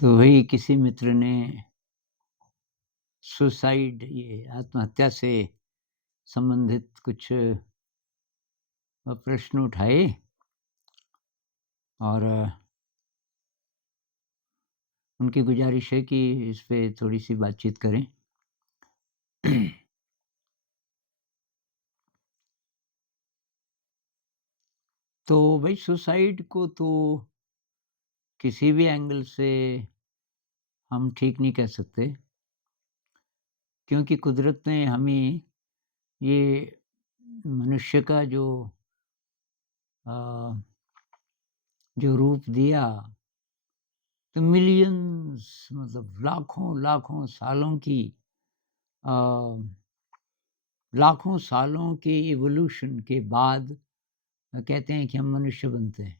तो वही किसी मित्र ने सुसाइड ये आत्महत्या से संबंधित कुछ प्रश्न उठाए और उनकी गुज़ारिश है कि इस पे थोड़ी-सी बातचीत करें। तो भई सुसाइड को तो किसी भी एंगल से हम ठीक नहीं कह सकते, क्योंकि कुदरत ने हमें ये मनुष्य का अ, जो रूप दिया, तो मिलियंस मतलब लाखों-लाखों सालों की अ, लाखों सालों के इवोल्यूशन के बाद कहते हैं कि हम मनुष्य बनते हैं।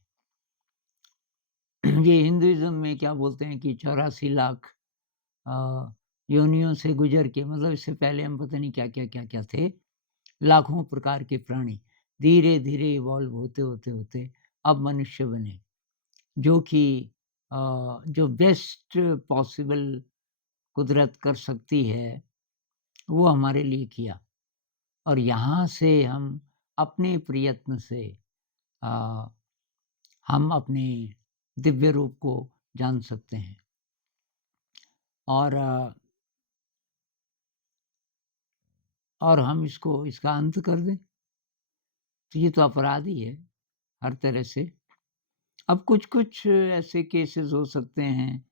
ये हिंदुइज़्म में क्या बोलते हैं कि 84 लाख अ, योनियों से गुज़र के मतलब इससे पहले हम पता नहीं क्या-क्या थे, लाखों प्रकार के प्राणी, धीरे-धीरे इवॉल्व होते अब मनुष्य बने, जो कि जो बेस्ट पॉसिबल कुदरत कर सकती है, वो हमारे लिए किया और यहाँ से हम अपने प्रयत्न से अ, हम अपने दिव्य रूप को जान सकते हैं और और हम इसका अंत कर दें, तो ये तो अपराध ही है, हर तरह से। अब कुछ-कुछ ऐसे केसेज़ हो सकते हैं,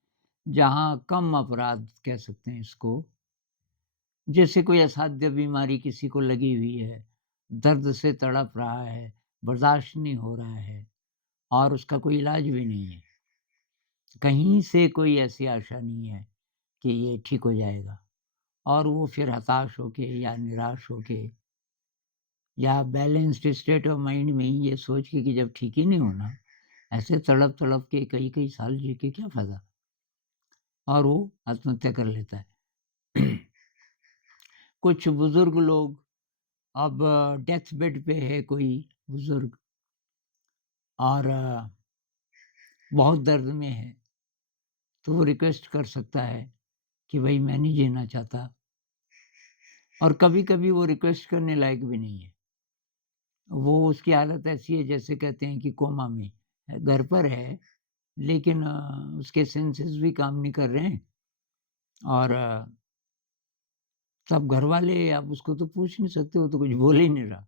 जहाँ कम अपराध कह सकते हैं इसको। जैसे कोई असाध्य बीमारी किसी को लगी हुई है, दर्द से तड़प रहा है, बर्दाश्त नहीं हो रहा है और उसका कोई इलाज भी नहीं है। कहीं से कोई ऐसी आशा नहीं है कि ये ठीक हो जाएगा और वो फिर हताश होके या निराश होके या बैलेंस्ड स्टेट ऑफ माइंड में ही ये सोच के कि जब ठीक ही नहीं होना, ऐसे तड़प-तड़प के कई-कई साल जी के क्या फ़ायदा? और वो आत्महत्या कर लेता है। कुछ बुज़ुर्ग लोग अब डेथ बेड पे है कोई बुज़ुर्ग और बहुत दर्द में है, तो वो रिक्वेस्ट कर सकता है कि भई मैं नहीं जीना चाहता और कभी-कभी वो रिक्वेस्ट करने लायक भी नहीं है। वो उसकी हालत ऐसी है जैसे कहते हैं कि कोमा में है, घर पर है लेकिन उसके सेंसेस भी काम नहीं कर रहे हैं और तब घरवाले आप उसको तो पूछ नहीं सकते, वो तो कुछ बोल ही नहीं रहा।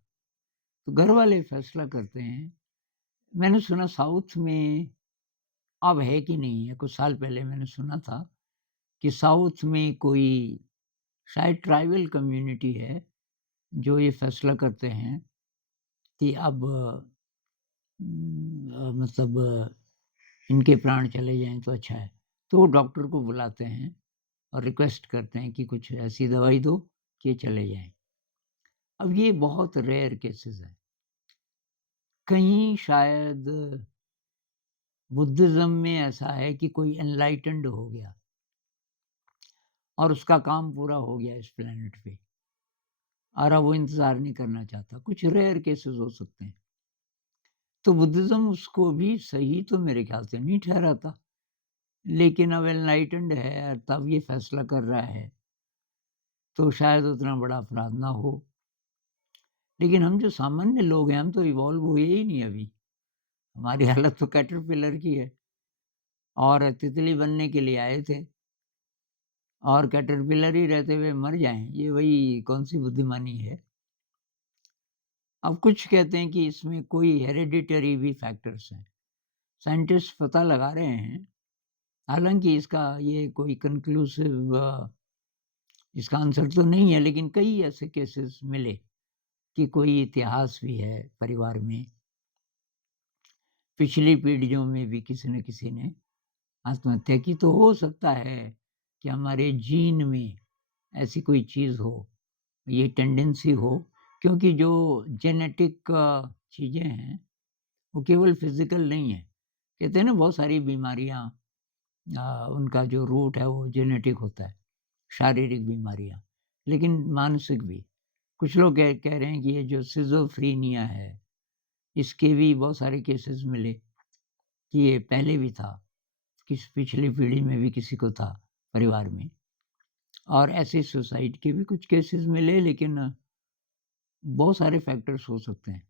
तो घरवाले फैसला करते हैं। मैंने सुना साउथ में अब है कि नहीं है, कुछ साल पहले मैंने सुना था कि साउथ में कोई शायद ट्राइबल कम्युनिटी है, जो ये फैसला करते हैं कि अब मतलब इनके प्राण चले जाएँ तो अच्छा है। तो वो डॉक्टर को बुलाते हैं और रिक्वेस्ट करते हैं कि कुछ ऐसी दवाई दो कि ये चले जाएँ। अब ये बहुत रेयर केसेज़ हैं। कहीं शायद बुद्धिज़्म में ऐसा है कि कोई एनलाइटेंड हो गया और उसका काम पूरा हो गया इस प्लैनेट पे और अब वो इंतज़ार नहीं करना चाहता। कुछ रेयर केसेज़ हो सकते हैं। तो बुद्धिज़्म उसको भी सही तो मेरे ख़्याल से नहीं ठहराता। लेकिन अब एनलाइटेंड है तब ये फ़ैसला कर रहा है, तो शायद उतना बड़ा अपराध ना हो। लेकिन हम जो सामान्य लोग हैं, हम तो इवॉल्व हुए ही नहीं अभी। हमारी हालत तो कैटरपिलर की है और तितली बनने के लिए आए थे और कैटरपिलर ही रहते हुए मर जाएँ, ये वही कौन-सी बुद्धिमानी है। अब कुछ कहते हैं कि इसमें कोई हेरेडिटरी भी फैक्टर्स हैं। साइंटिस्ट पता लगा रहे हैं, हालाँकि इसका ये कोई कन्क्लूसिव इसका आंसर तो नहीं है, लेकिन कई ऐसे केसेस मिले कि कोई इतिहास भी है परिवार में, पिछली पीढ़ियों में भी किसी न किसी ने आत्महत्या की। तो हो सकता है कि हमारे जीन में ऐसी कोई चीज़ हो, ये टेंडेंसी हो, क्योंकि जो जेनेटिक चीज़ें हैं, वो केवल फ़िज़िकल नहीं है। कहते हैं ना बहुत सारी बीमारियाँ उनका जो रूट है वो जेनेटिक होता है, शारीरिक बीमारियाँ, लेकिन मानसिक भी। कुछ लोग कह कह रहे हैं कि ये जो सिज़ोफ्रेनिया है, इसके भी बहुत सारे केसेस मिले कि ये पहले भी था, पिछली पीढ़ी में भी किसी को था परिवार में, और ऐसे सुसाइड के भी कुछ केसेस मिले, लेकिन बहुत सारे फैक्टर्स हो सकते हैं।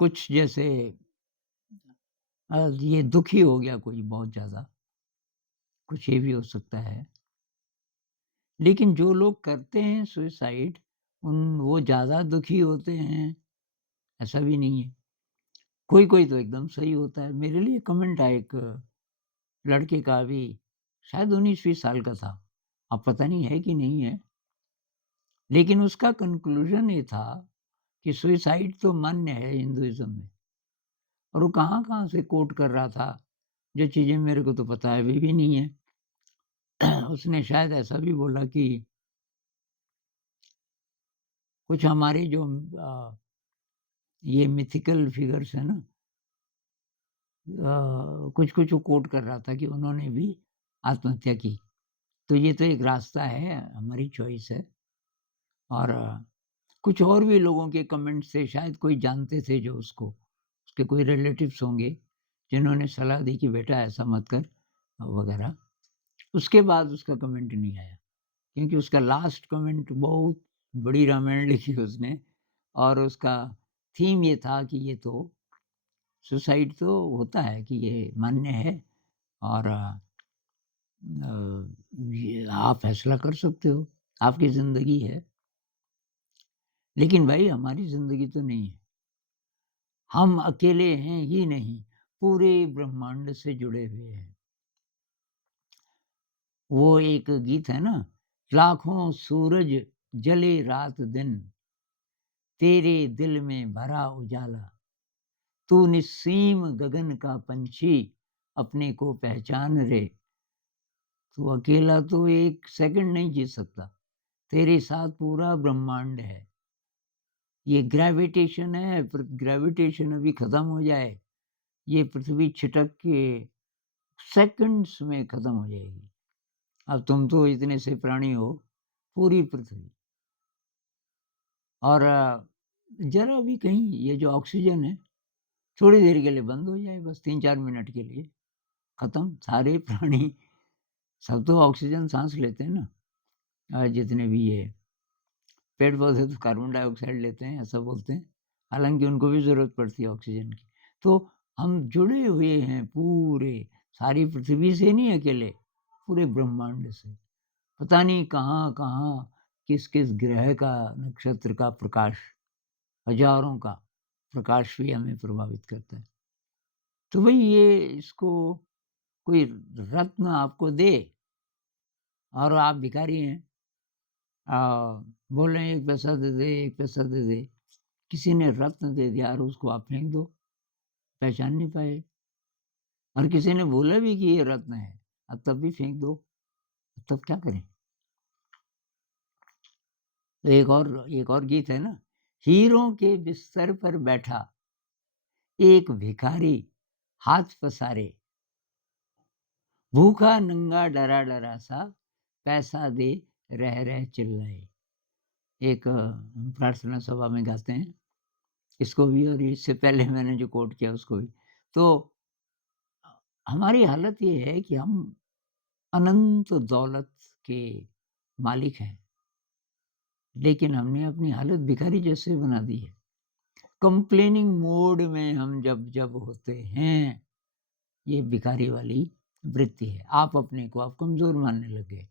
कुछ जैसे ये दुखी हो गया कोई बहुत ज़्यादा, कुछ ये भी हो सकता है। लेकिन जो लोग करते हैं सुसाइड, वो ज़्यादा दुखी होते हैं, ऐसा भी नहीं है। कोई-कोई तो एकदम सही होता है। मेरे लिए कमेंट आया एक लड़के का, अभी शायद 19-20 साल का था। अब पता नहीं है कि नहीं है, लेकिन उसका कन्क्लूज़न ये था कि सुसाइड तो मान्य है हिंदुइज़्म में, और वो कहाँ-कहाँ से कोट कर रहा था, जो चीज़ें मेरे को तो पता अभी भी नहीं है। उसने शायद ऐसा भी बोला कि कुछ हमारे जो ये मिथिकल फिगर्स हैं ना, कुछ-कुछ वो कोट कर रहा था कि उन्होंने भी आत्महत्या की। तो ये तो एक रास्ता है, हमारी चॉइस है। और कुछ और भी लोगों के कमेंट्स थे, शायद कोई जानते थे जो उसको, उसके कोई रिलेटिव्स होंगे, जिन्होंने सलाह दी कि बेटा ऐसा मत कर वगैरह। उसके बाद उसका कमेंट नहीं आया, क्योंकि उसका लास्ट कमेंट बहुत बड़ी रामायण लिखी उसने, और उसका थीम ये था कि ये तो सुसाइड तो होता है, कि ये मान्य है, और ये आप फैसला कर सकते हो, आपकी ज़िंदगी है। लेकिन भाई हमारी ज़िंदगी तो नहीं है। हम अकेले हैं ही नहीं, पूरे ब्रह्मांड से जुड़े हुए हैं। वो एक गीत है ना, लाखों सूरज जले रात दिन, तेरे दिल में भरा उजाला, तू निस्सीम गगन का पंछी, अपने को पहचान रे, तू अकेला तो एक सेकंड नहीं जी सकता, तेरे साथ पूरा ब्रह्मांड है। ये ग्रेविटेशन है, ग्रेविटेशन अभी खत्म हो जाए, ये पृथ्वी छिटक के सेकंड्स में खत्म हो जाएगी। अब तुम तो इतने से प्राणी हो, पूरी पृथ्वी, और ज़रा भी कहीं ये जो ऑक्सीजन है, थोड़ी देर के लिए बंद हो जाए, बस 3-4 मिनट के लिए, खत्म। सारे प्राणी सब तो ऑक्सीजन साँस लेते हैं ना, जितने भी ये पेड़-पौधे तो कार्बन डाइऑक्साइड लेते हैं, ऐसा बोलते हैं। हालाँकि उनको भी ज़रूरत पड़ती है ऑक्सीजन की। तो हम जुड़े हुए हैं पूरे, सारी पृथ्वी से नहीं अकेले, पूरे ब्रह्मांड से। पता नहीं कहाँ-कहाँ, किस-किस ग्रह का, नक्षत्र का प्रकाश, हज़ारों का प्रकाश भी हमें प्रभावित करता है। तो भई ये इसको कोई रत्न आपको दे, और आप भिखारी हैं, अ, बोल रहे हैं 1 पैसा दे दे, 1 पैसा दे दे। किसी ने रत्न दे दिया और उसको आप फेंक दो, पहचान नहीं पाए। और किसी ने बोला भी कि ये रत्न है, अब तब भी फेंक दो, तब क्या करें? तो एक और गीत है ना, हीरों के बिस्तर पर बैठा एक भिखारी हाथ पसारे, भूखा नंगा डरा डरा सा, पैसा दे रह रह चिल्लाए। एक हम प्रार्थना सभा में गाते हैं इसको भी, और इससे पहले मैंने जो कोट किया उसको भी। तो हमारी हालत ये है कि हम अनंत दौलत के मालिक हैं, लेकिन हमने अपनी हालत भिखारी जैसे बना दी है। कंप्लेनिंग मोड में हम जब होते हैं, ये भिखारी वाली वृत्ति है। आप अपने को आप कमज़ोर मानने लगे।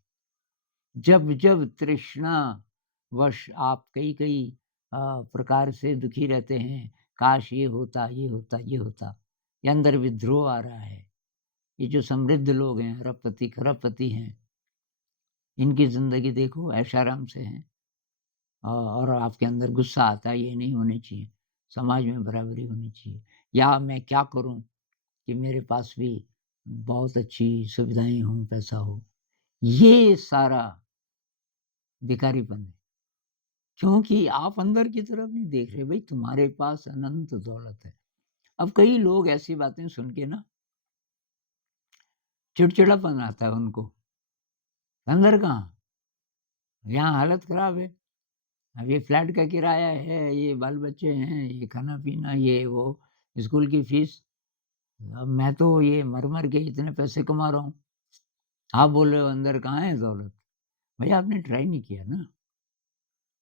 जब तृष्णा वश आप कई-कई प्रकार से दुखी रहते हैं, काश ये होता, ये होता, ये होता। ये अंदर विद्रोह आ रहा है। ये जो समृद्ध लोग हैं, अरबपति, खरबपति हैं, इनकी ज़िंदगी देखो ऐश-आराम से है। और आपके अंदर गुस्सा आता है, ये नहीं होनी चाहिए, समाज में बराबरी होनी चाहिए, या मैं क्या करूँ कि मेरे पास भी बहुत अच्छी सुविधाएँ हों, पैसा हो। ये सारा भिखारीपन है, क्योंकि आप अंदर की तरफ नहीं देख रहे, भई तुम्हारे पास अनंत दौलत है। अब कई लोग ऐसी बातें सुन के ना चिड़चिड़ापन आता है उनको, अंदर कहाँ? यहाँ हालत खराब है। अब ये फ्लैट का किराया है, ये बाल-बच्चे हैं, ये खाना-पीना, ये वो, स्कूल की फीस, अब मैं तो ये मर-मर के इतने पैसे कमा रहा हूँ। आप बोल रहे हो अंदर कहाँ है दौलत? भैया आपने ट्राई नहीं किया ना।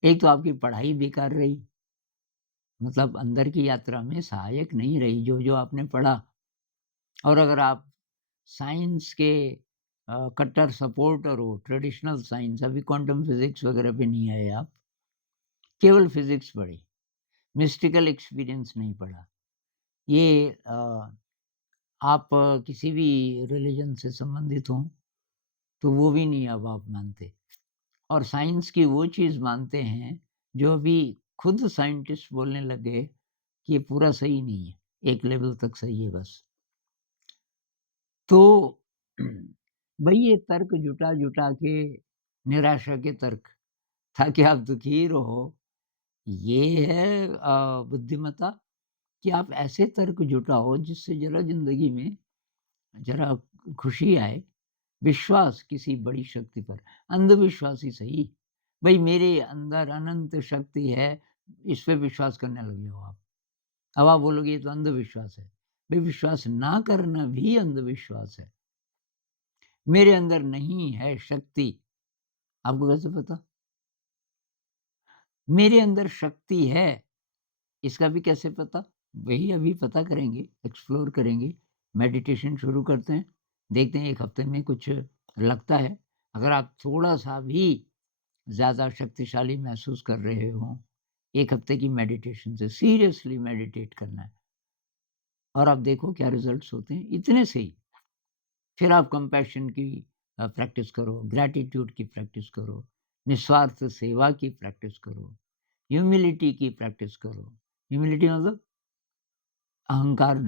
एक तो आपकी पढ़ाई बेकार रही, मतलब अंदर की यात्रा में सहायक नहीं रही जो-जो आपने पढ़ा। और अगर आप साइंस के कट्टर सपोर्टर हो, ट्रेडिशनल साइंस, अभी क्वांटम फिज़िक्स वगैरह पे नहीं आए आप, केवल फिज़िक्स पढ़ी, मिस्टिकल एक्सपीरियंस नहीं पढ़ा। ये आप किसी भी रिलिजन से संबंधित हों, तो वो भी नहीं अब आप मानते और साइंस की वो चीज़ मानते हैं, जो अभी खुद साइंटिस्ट बोलने लग गए कि ये पूरा सही नहीं है, एक लेवल तक सही है बस। तो भई ये तर्क जुटा-जुटा के निराशा के तर्क, ताकि आप दुखी ही रहो, ये है बुद्धिमत्ता कि आप ऐसे तर्क जुटाओ जिससे ज़रा ज़िंदगी में ज़रा खुशी आए, विश्वास किसी बड़ी शक्ति पर, अंधविश्वास ही सही। भई मेरे अंदर अनंत शक्ति है, इस पे विश्वास करने लग जाओ आप। अब आप बोलोगे ये तो अंधविश्वास है। भई विश्वास ना करना भी अंधविश्वास है। मेरे अंदर नहीं है शक्ति, आपको कैसे पता? मेरे अंदर शक्ति है, इसका भी कैसे पता? वही अभी पता करेंगे, एक्सप्लोर करेंगे, मेडिटेशन शुरू करते हैं, देखते हैं 1 हफ्ते में कुछ लगता है। अगर आप थोड़ा-सा भी ज़्यादा शक्तिशाली महसूस कर रहे हों, 1 हफ्ते की मेडिटेशन से सीरियसली मेडिटेट करना है और आप देखो क्या रिज़ल्ट्स होते हैं, इतने से ही। फिर आप कंपैशन की प्रैक्टिस करो, ग्रैटिट्यूड की प्रैक्टिस करो, निस्वार्थ सेवा की प्रैक्टिस करो, ह्यूमिलिटी की प्रैक्टिस करो। ह्यूमिलिटी मतलब अहंकार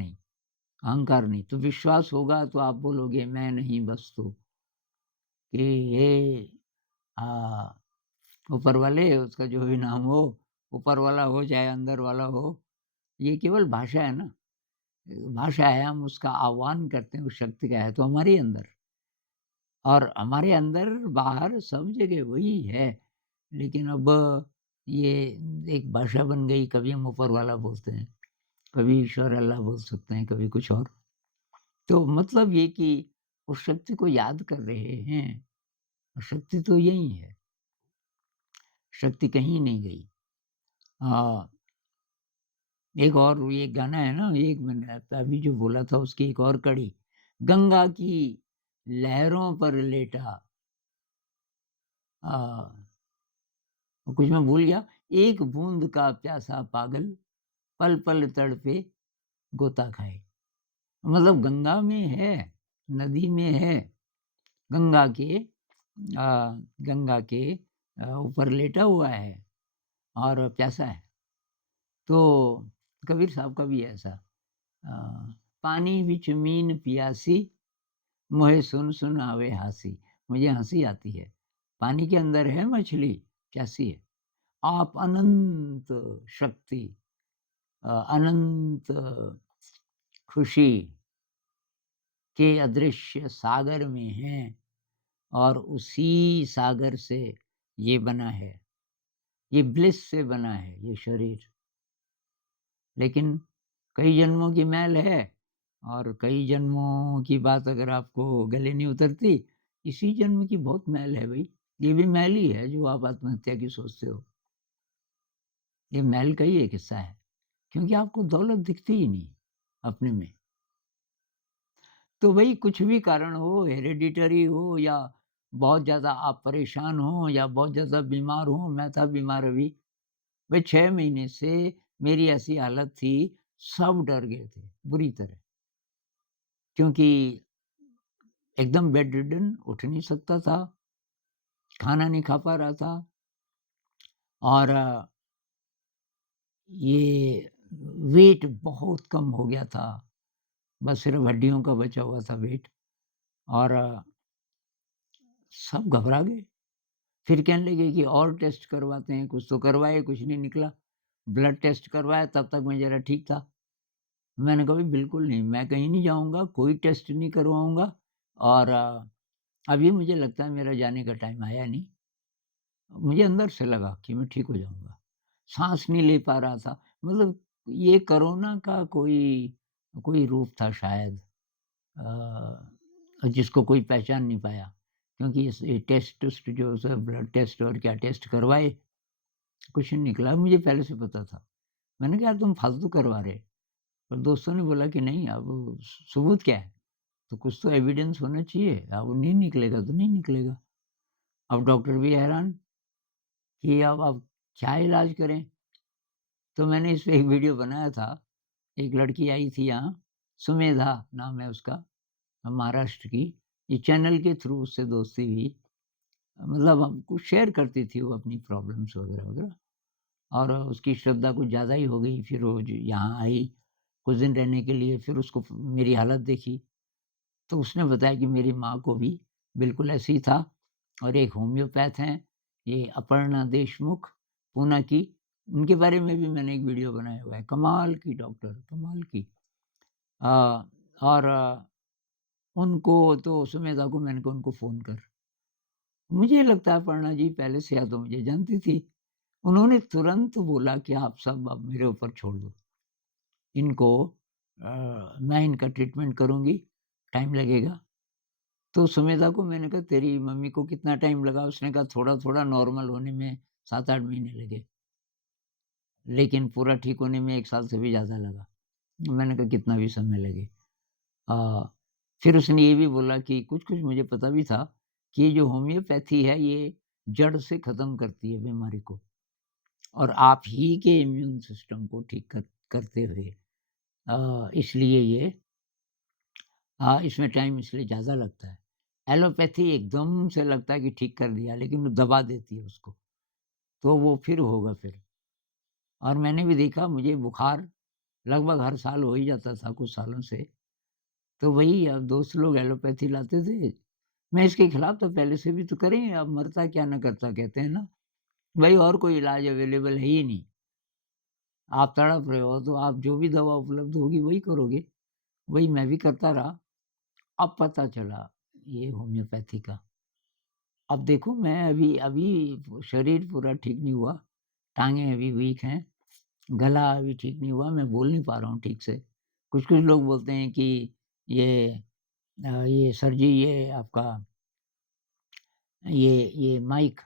नहीं। तो विश्वास होगा तो आप बोलोगे मैं नहीं बस तू, कि ये अ, ऊपर वाले उसका जो भी नाम हो, ऊपर वाला हो चाहे अंदर वाला हो, ये केवल भाषा है ना। भाषा है, हम उसका आह्वान करते हैं, उस शक्ति का है तो हमारे ही अंदर। और हमारे अंदर बाहर सब जगह वही है। लेकिन अब ये एक भाषा बन गई, कभी हम ऊपर वाला बोलते हैं, कभी ईश्वर अल्लाह बोल सकते हैं, कभी कुछ और। तो मतलब ये कि उस शक्ति को याद कर रहे हैं, और शक्ति तो यही है, शक्ति कहीं नहीं गई। हाँ, एक और ये गाना है ना, एक मैंने अभी जो बोला था उसकी एक और कड़ी, गंगा की लहरों पर लेटा कुछ मैं भूल गया, एक बूंद का प्यासा पागल, पल-पल तड़पे गोता खाए। मतलब गंगा में है, नदी में है, गंगा के गंगा के ऊपर लेटा हुआ है और प्यासा है। तो कबीर साहब का भी है ऐसा पानी विच मीन पियासी, मोहे सुन सुन आवे हासी। मुझे हँसी आती है। पानी के अंदर है मछली, प्यासी है। आप अनंत शक्ति अनंत खुशी के अदृश्य सागर में हैं और उसी सागर से ये बना है, ये ब्लिस से बना है ये शरीर। लेकिन कई जन्मों की मैल है और कई जन्मों की बात अगर आपको गले नहीं उतरती, इसी जन्म की बहुत मैल है भई। ये भी मैल ही है जो आप आत्महत्या की सोचते हो। ये मैल का ही एक हिस्सा है, क्योंकि आपको दौलत दिखती ही नहीं अपने में। तो भई कुछ भी कारण हो, हेरेडिटरी हो या बहुत ज़्यादा आप परेशान हो या बहुत ज़्यादा बीमार हो, मैं था बीमार अभी। भई 6 महीने से मेरी ऐसी हालत थी, सब डर गए थे बुरी तरह। क्योंकि एकदम बेड रिडन, उठ नहीं सकता था, खाना नहीं खा पा रहा था और ये वेट बहुत कम हो गया था। बस सिर्फ़ हड्डियों का बचा हुआ था वेट और सब घबरा गए। फिर कहने लगे कि और टेस्ट करवाते हैं, कुछ तो करवाए, कुछ नहीं निकला। ब्लड टेस्ट करवाया तब तक मैं ज़रा ठीक था। मैंने कहा, "भई बिल्कुल नहीं, मैं कहीं नहीं जाऊँगा, कोई टेस्ट नहीं करवाऊँगा और अभी मुझे लगता है मेरा जाने का टाइम आया नहीं।" मुझे अंदर से लगा कि मैं ठीक हो जाऊँगा। साँस नहीं ले पा रहा था। मतलब ये कोरोना का कोई कोई रूप था शायद, जिसको कोई पहचान नहीं पाया, क्योंकि ये टेस्ट जो है ब्लड टेस्ट और क्या टेस्ट करवाए, कुछ नहीं निकला। मुझे पहले से पता था। मैंने कहा, यार तुम फालतू करवा रहे। पर दोस्तों ने बोला कि नहीं, अब सबूत क्या है? तो कुछ तो एविडेंस होना चाहिए, अब नहीं निकलेगा तो नहीं निकलेगा। अब डॉक्टर भी हैरान कि अब क्या इलाज करें? तो मैंने इस पे एक वीडियो बनाया था। एक लड़की आई थी यहाँ, सुमेधा नाम है उसका, महाराष्ट्र की। ये चैनल के थ्रू उससे दोस्ती हुई। मतलब हमको शेयर करती थी वो अपनी प्रॉब्लम्स वगैरह-वगैरह, और उसकी श्रद्धा कुछ ज़्यादा ही हो गई। फिर वो यहाँ आई कुछ दिन रहने के लिए, फिर उसको मेरी हालत देखी, तो उसने बताया कि मेरी माँ को भी बिल्कुल ऐसे ही था, और एक होम्योपैथ हैं, ये अपर्णा देशमुख, पूना की, उनके बारे में भी मैंने एक वीडियो बनाया हुआ है। कमाल की डॉक्टर, कमाल की। अ, और उनको तो सुमेधा को मैंने कहा उनको फ़ोन कर। मुझे लगता है अपर्णा जी पहले से या तो मुझे जानती थी। उन्होंने तुरंत बोला कि आप सब अब मेरे ऊपर छोड़ दो। इनको मैं इनका ट्रीटमेंट करूँगी, टाइम लगेगा। तो सुमेधा को मैंने कहा, तेरी मम्मी को कितना टाइम लगा? उसने कहा, थोड़ा-थोड़ा नॉर्मल होने में 7-8 महीने लगे, लेकिन पूरा ठीक होने में 1 साल से भी ज़्यादा लगा। मैंने कहा, कितना भी समय लगे। अ, फिर उसने ये भी बोला कि कुछ-कुछ मुझे पता भी था कि ये जो होम्योपैथी है, ये जड़ से ख़त्म करती है बीमारी को, और आप ही के इम्यून सिस्टम को ठीक करते हुए, इसलिए ये इसमें टाइम इसलिए ज़्यादा लगता है। एलोपैथी एकदम से लगता है कि ठीक कर दिया, लेकिन वो दबा देती है उसको, तो वो फिर होगा फिर। और मैंने भी देखा, मुझे बुखार लगभग हर साल हो ही जाता था कुछ सालों से, तो वही अब दोस्त लोग एलोपैथी लाते थे। मैं इसके खिलाफ तो पहले से भी, तो करें, अब मरता क्या ना करता, कहते हैं ना। भई और कोई इलाज अवेलेबल है ही नहीं। आप तड़प रहे हो तो आप जो भी दवा उपलब्ध होगी वही करोगे। वही मैं भी करता रहा। अब पता चला ये होम्योपैथी का। अब देखो, मैं अभी अभी शरीर पूरा ठीक नहीं हुआ, टाँगें अभी वीक हैं, गला अभी ठीक नहीं हुआ, मैं बोल नहीं पा रहा हूँ ठीक से। कुछ-कुछ लोग बोलते हैं कि ये ये सर जी, ये आपका ये माइक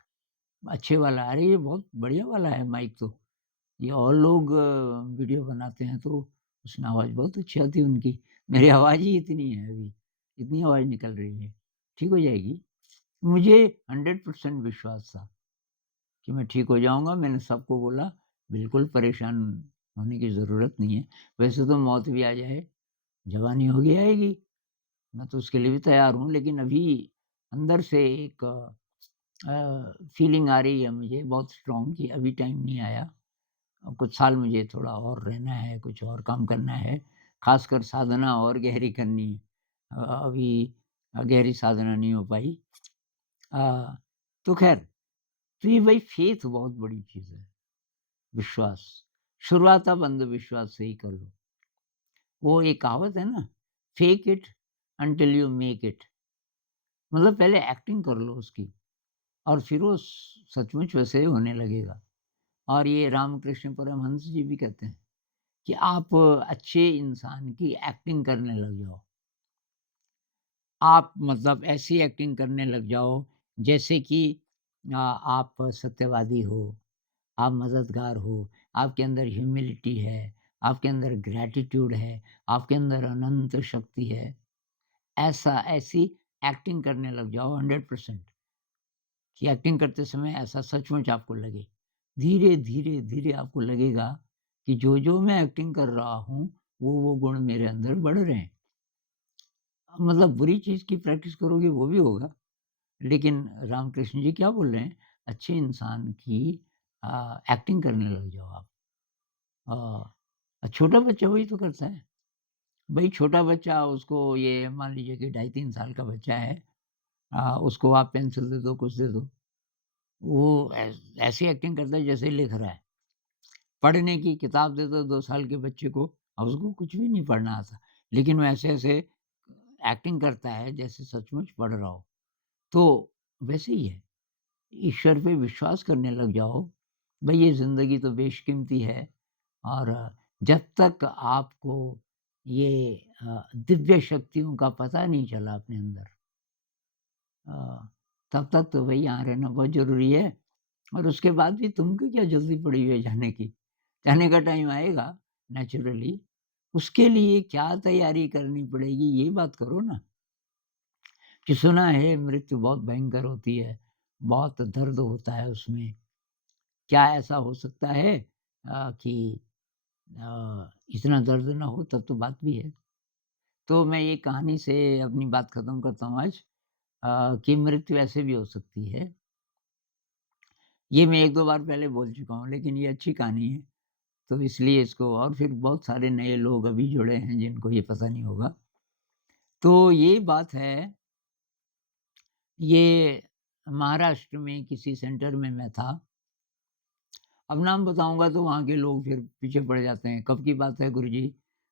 अच्छे वाला, अरे ये बहुत बढ़िया वाला है माइक तो। ये और लोग वीडियो बनाते हैं तो उसमें आवाज़ बहुत अच्छी आती है उनकी। मेरी आवाज़ ही इतनी है अभी, इतनी आवाज़ निकल रही है, ठीक हो जाएगी। मुझे 100% विश्वास था कि मैं ठीक हो जाऊँगा। मैंने सबको बोला, बिल्कुल परेशान होने की ज़रूरत नहीं है। वैसे तो मौत भी आ जाए, जवानी होगी आएगी, मैं तो उसके लिए भी तैयार हूँ, लेकिन अभी अंदर से एक फीलिंग आ रही है मुझे बहुत स्ट्रॉन्ग कि अभी टाइम नहीं आया। कुछ साल मुझे थोड़ा और रहना है, कुछ और काम करना है, ख़ासकर साधना और गहरी करनी है। अभी गहरी साधना नहीं हो पाई। अ, तो ख़ैर, तो ये भाई फ़ेथ बहुत बड़ी चीज़ है, विश्वास। शुरुआत आप अंधविश्वास से ही कर लो। वो एक कहावत है ना, fake it until you make it. मतलब पहले एक्टिंग कर लो उसकी, और फिर वो सचमुच वैसे ही होने लगेगा। और ये रामकृष्ण परमहंस जी भी कहते हैं कि आप अच्छे इंसान की एक्टिंग करने लग जाओ। आप मतलब ऐसी एक्टिंग करने लग जाओ जैसे कि आप सत्यवादी हो, आप मददगार हो, आपके अंदर ह्यूमिलिटी है, आपके अंदर ग्रैटिट्यूड है, आपके अंदर अनंत शक्ति है। ऐसी एक्टिंग करने लग जाओ 100%, कि एक्टिंग करते समय ऐसा सचमुच आपको लगे। धीरे, धीरे, धीरे आपको लगेगा कि जो मैं एक्टिंग कर रहा हूँ, वो गुण मेरे अंदर बढ़ रहे हैं। मतलब बुरी चीज़ की प्रैक्टिस करोगे वो भी होगा, लेकिन रामकृष्ण जी क्या बोल रहे हैं, अच्छे इंसान की एक्टिंग करने लग जाओ आप। छोटा बच्चा वही तो करता है। भई छोटा बच्चा, उसको ये मान लीजिए कि ढाई 3 साल का बच्चा है, उसको आप पेंसिल दे दो, कुछ दे दो, वो ऐसी एक्टिंग करता है जैसे लिख रहा है। पढ़ने की किताब दे दो 2 साल के बच्चे को, अब उसको कुछ भी नहीं पढ़ना आता, लेकिन वो ऐसे-ऐसे एक्टिंग करता है जैसे सचमुच पढ़ रहा हो। तो वैसे ही है, ईश्वर पे विश्वास करने लग जाओ। भई ये ज़िंदगी तो बेशकीमती है, और जब तक आपको ये दिव्य शक्तियों का पता नहीं चला अपने अंदर। अ, तब तक तो भई यहाँ रहना बहुत ज़रूरी है और उसके बाद भी तुमको क्या जल्दी पड़ी हुई है जाने की? जाने का टाइम आएगा नेचुरली, उसके लिए क्या तैयारी करनी पड़ेगी ये बात करो ना। कि सुना है मृत्यु बहुत भयंकर होती है, बहुत दर्द होता है उसमें। क्या ऐसा हो सकता है कि इतना दर्द ना हो तब तो बात भी है। तो मैं ये कहानी से अपनी बात खत्म करता हूँ आज कि मृत्यु ऐसे भी हो सकती है। ये मैं 1-2 बार पहले बोल चुका हूँ लेकिन ये अच्छी कहानी है, तो इसलिए इसको और फिर बहुत सारे नए लोग अभी जुड़े हैं जिनको ये पता नहीं होगा। तो ये बात है, ये महाराष्ट्र में किसी सेंटर में मैं था। अब नाम बताऊँगा तो वहाँ के लोग फिर पीछे पड़ जाते हैं, कब की बात है गुरुजी?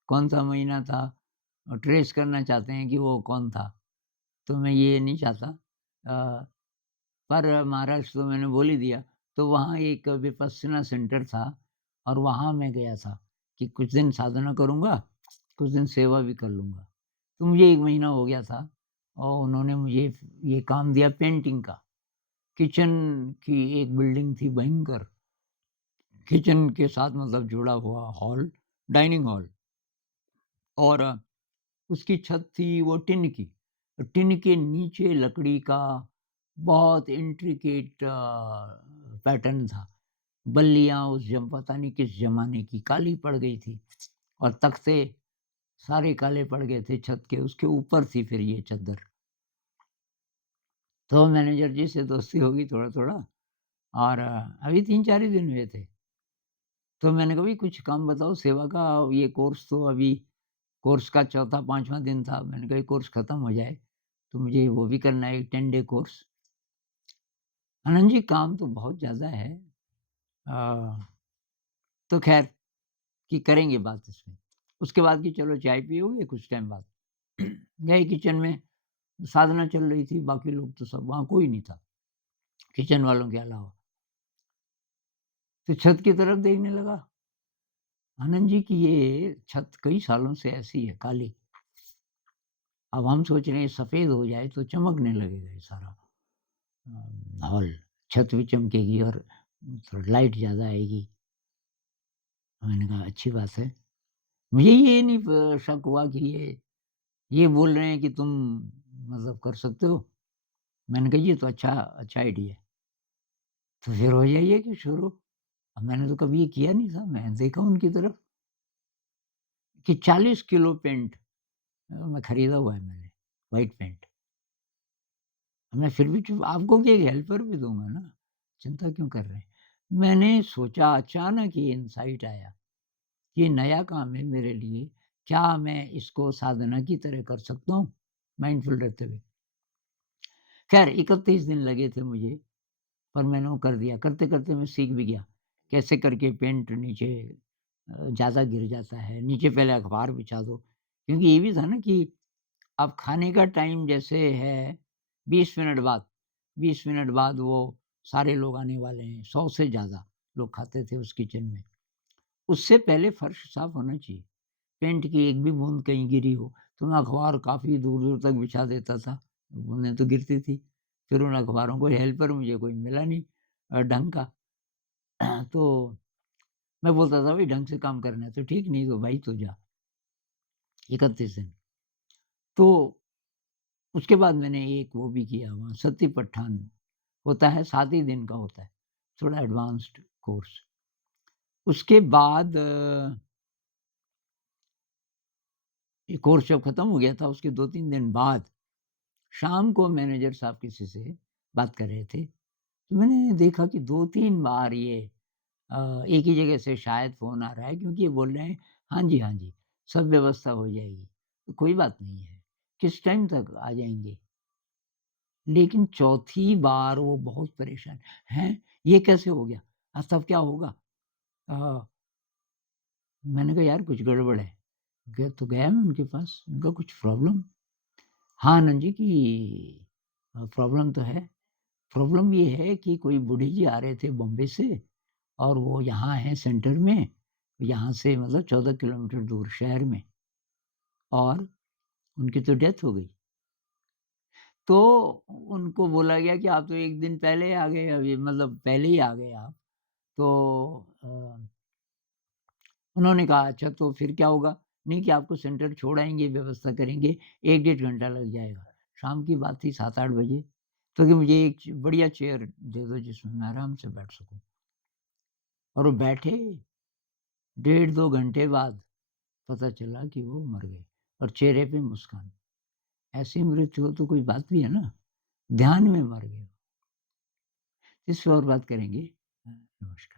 कौन-सा महीना था? ट्रेस करना चाहते हैं कि वो कौन था, तो मैं ये नहीं चाहता। पर महाराष्ट्र तो मैंने बोल ही दिया, तो वहाँ एक विपस्सना सेंटर था और वहाँ मैं गया था कि कुछ दिन साधना करूँगा, कुछ दिन सेवा भी कर लूँगा। तो मुझे 1 महीना हो गया था और उन्होंने मुझे ये काम दिया पेंटिंग का। किचन की एक बिल्डिंग थी भयंकर, किचन के साथ मतलब जुड़ा हुआ हॉल, डाइनिंग हॉल और उसकी छत थी वो टिन की। टिन के नीचे लकड़ी का बहुत इंट्रिकेट पैटर्न था। बल्लियाँ उस पता नहीं किस ज़माने की काली पड़ गई थी और तख्ते सारे काले पड़ गए थे छत के, उसके ऊपर थी फिर ये चद्दर। तो मैनेजर जी से दोस्ती हो गई थोड़ा-थोड़ा और अभी 3-4 ही दिन हुए थे। तो मैंने कहा, "भई कुछ काम बताओ सेवा का, ये कोर्स तो अभी कोर्स का चौथा 5वाँ दिन था।" मैंने कहा, "ये कोर्स खत्म हो जाए, तो मुझे वो भी करना है, एक 10 डे कोर्स।" "आनंद जी काम तो बहुत ज़्यादा है।" अ, तो ख़ैर कि करेंगे बात इसमें। उसके बाद कि चलो चाय पियोगे कुछ टाइम बाद। गए किचन में, साधना चल रही थी, बाकी लोग तो सब वहाँ कोई नहीं था, किचन वालों के अलावा। तो छत की तरफ देखने लगा, आनंद जी कि ये छत कई सालों से ऐसी है, काली। अब हम सोच रहे हैं सफ़ेद हो जाए तो चमकने लगेगा ये सारा हॉल, छत भी चमकेगी और थोड़ा लाइट ज़्यादा आएगी। मैंने कहा अच्छी बात है। मुझे ये नहीं शक हुआ कि ये बोल रहे हैं कि तुम मतलब कर सकते हो। मैंने कहा ये तो अच्छा अच्छा आइडिया है। तो फिर हो जाइए कि शुरू। अब मैंने तो कभी ये किया नहीं था। मैं देखा उनकी तरफ कि 40 किलो पेंट मैं खरीदा हुआ है मैंने, व्हाइट पेंट। मैं फिर भी चुप आपको क्या हेल्पर भी दूँगा ना, चिंता क्यों कर रहे हैं? मैंने सोचा अचानक ये इनसाइट आया, ये नया काम है मेरे लिए, क्या मैं इसको साधना की तरह कर सकता हूँ, माइंडफुल रहते हुए? ख़ैर 31 दिन लगे थे मुझे, पर मैंने वो कर दिया। करते-करते मैं सीख भी गया, कैसे करके पेंट नीचे ज़्यादा गिर जाता है, नीचे पहले अखबार बिछा दो। क्योंकि ये भी था ना कि अब खाने का टाइम जैसे है 20 मिनट बाद 20 मिनट बाद वो सारे लोग आने वाले हैं, 100 से ज़्यादा लोग खाते थे उस किचन में। उससे पहले फर्श साफ होना चाहिए, पेंट की एक भी बूँद कहीं गिरी हो, तो मैं अखबार काफ़ी दूर-दूर तक बिछा देता था, बूँदें तो गिरती थी। फिर उन अखबारों को हेल्पर मुझे कोई मिला नहीं ढंग का। तो मैं बोलता था, "भई ढंग से काम करना है तो ठीक, नहीं तो भाई तू जा।" 31 दिन। तो उसके बाद मैंने एक वो भी किया वहाँ सती पट्ठान होता है, 7 ही दिन का होता है, थोड़ा एडवांस्ड कोर्स। उसके बाद ये कोर्स जब खत्म हो गया था उसके 2-3 दिन बाद, शाम को मैनेजर साहब किसी से बात कर रहे थे, तो मैंने देखा कि 2-3 बार ये एक ही जगह से शायद फ़ोन आ रहा है क्योंकि ये बोल रहे हैं, "हाँ जी, हाँ जी, सब व्यवस्था हो जाएगी।" तो कोई बात नहीं है, किस टाइम तक आ जाएँगे? लेकिन चौथी बार वो बहुत परेशान, "हैं! ये कैसे हो गया? तब क्या होगा?" अ, मैंने कहा, "यार कुछ गड़बड़ है।" गया मैं उनके पास, उनका कुछ प्रॉब्लम? हाँ, आनंद जी कि प्रॉब्लम तो है। प्रॉब्लम ये है कि कोई बूढ़ी जी आ रहे थे बॉम्बे से और वो यहाँ हैं सेंटर में, यहाँ से मतलब 14 किलोमीटर दूर शहर में। और उनकी तो डेथ हो गई। तो उनको बोला गया कि आप तो 1 दिन पहले आ गए अभी मतलब पहले ही आ गए आप। तो अ, उन्होंने कहा अच्छा तो फिर क्या होगा? नहीं कि आपको सेंटर छोड़ आएँगे, व्यवस्था करेंगे, 1 डेढ़ घंटा लग जाएगा। शाम की बात थी 7-8 बजे, तो कि मुझे एक बढ़िया चेयर दे दो जिसमें मैं आराम से बैठ सकूँ। और वो बैठे, डेढ़ 2 घंटे बाद पता चला कि वो मर गए और चेहरे पे मुस्कान। ऐसी मृत्यु हो तो कोई बात भी है ना? ध्यान में मर गए। इस पे और बात करेंगे। नमस्कार।